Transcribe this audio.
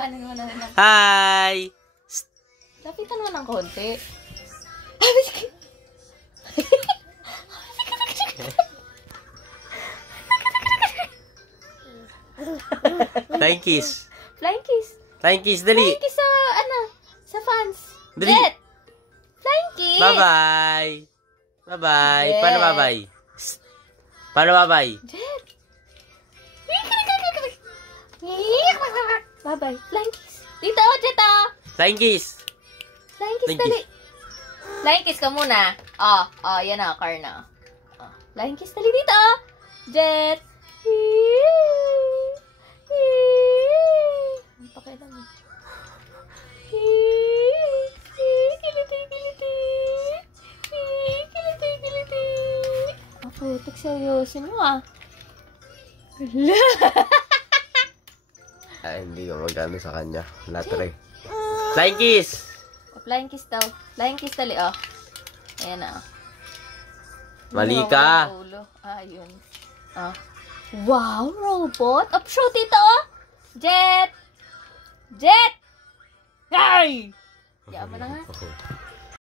Kanin mo na lang. Hi! Lapitan mo ng konti. Flying kiss. Flying kiss. Flying kiss, dali. Flying kiss sa, sa fans. Dali. Jet. Flying kiss. Bye-bye. Bye-bye. Jet. Paano bye-bye? Paano bye-bye? Jet. Bye-bye. Flying kiss. Dito, Jet, Flying kiss. Flying kiss, Flying dali. Flying kiss ka muna. Yan na, car na. Flying kiss, dali dito, Jet. Ang pakialam mo. Kiliti. Putik, seryosin mo Hindi ko magano sa kanya. Latre. Flying kiss. Flying kiss daw. Flying kiss dali, Ayan na. Mali ka. Ayun. Wow, robot. Shoot ito, Jet. Jet! Ay! Yaman na nga.